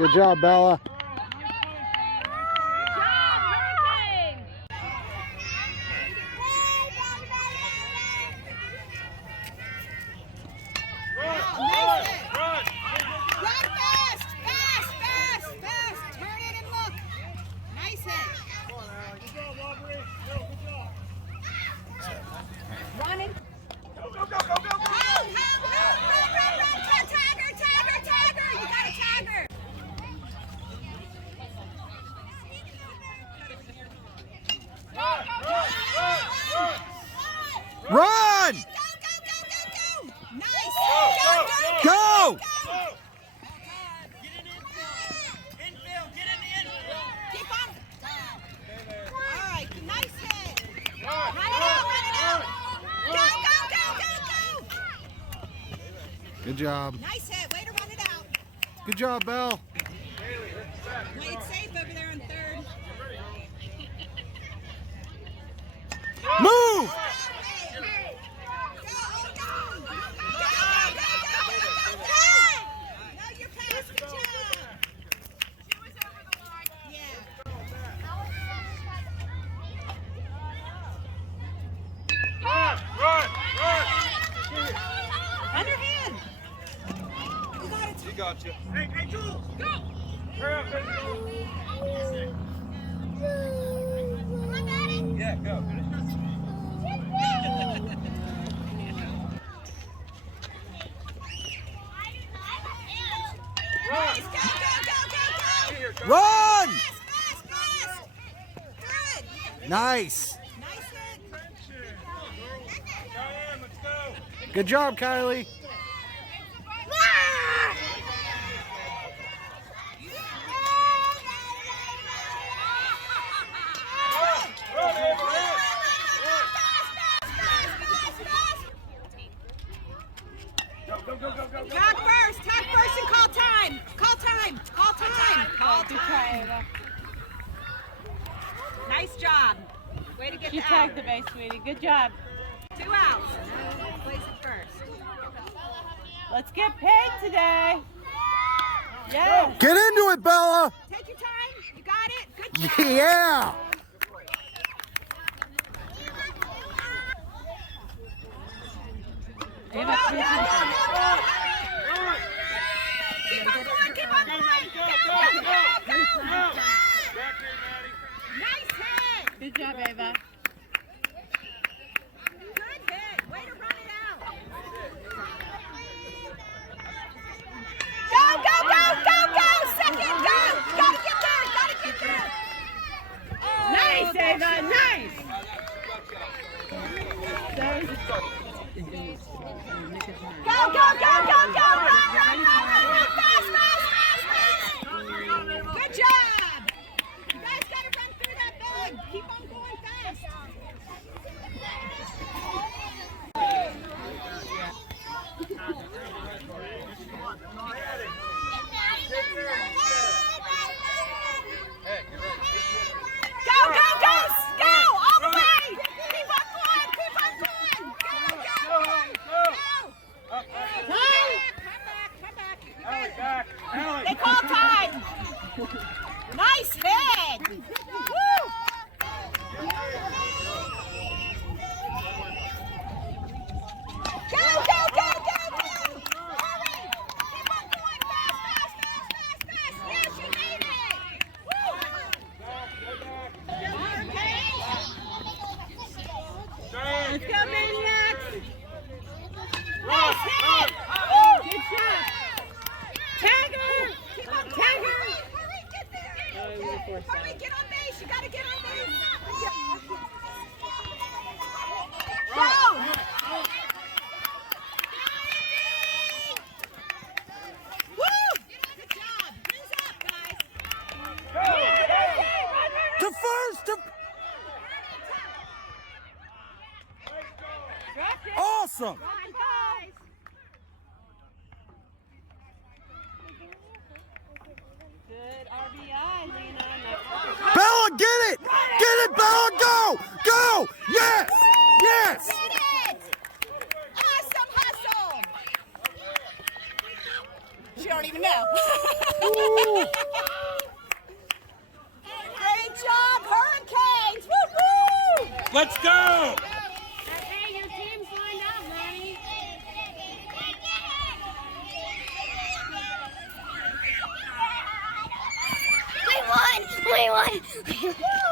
Good job, Bella. Running. Go, go, go, go, go, go! Run! Tag her! You got a tagger! Run! Go! Nice! Go! Get in infield! Get in the infield! Keep on! Alright, nice hit! Run it out! Go! Good job. Nice hit! Way to run it out! Good job, Belle. Play it safe over there on third. Move! No, you're past. Good job. She was over the line. Yeah. Run! Underhand. He got you. Hey, Jules! Go! Hurry up, baby. Yeah, go. Nice. Go. Run! Fast. Good. Nice. Nice hit. Diane, let's go. Good job, Kylie. Tag first and call time. Call time. Nice job. Way to get She the tagged out. the base, sweetie. Good job. 2 outs. Plays it first. Let's get paid today. Yes. Get into it, Bella. Take your time. You got it. Good job. Yeah. Ava, please. Keep on going. Go. Back here, Maddie. Nice hit. Good job, Ava. Good hit. Way to run it out. Go. Second, go. Gotta get there. Oh, Nice, Ava. Nice. Go. Run. Fast. Good job. You guys gotta run through that bag. Keep on going fast. Go. All the way. Keep on going. Go. Come back. Allie, back. Allie. They call time. Nice hit. Woo. Go. Hurry. Keep on going fast. Yes, you made it. Woo. Okay. Let's go, Maniacs. Nice hit. Good job. Tag her. Keep on Tag her. Hurry, get there. Hurry, get on base. You gotta get on base. Go. Woo! Good job. Who's up, guys? To first. Awesome. Guys. Good RBI, Lena. Bella, get it. Get it, Bella. Go. Yes. Get it! Awesome hustle! She don't even know. Great job, Hurricanes! Woo-woo! Let's go! Hey, your team's lined up, Manny. We won! We won!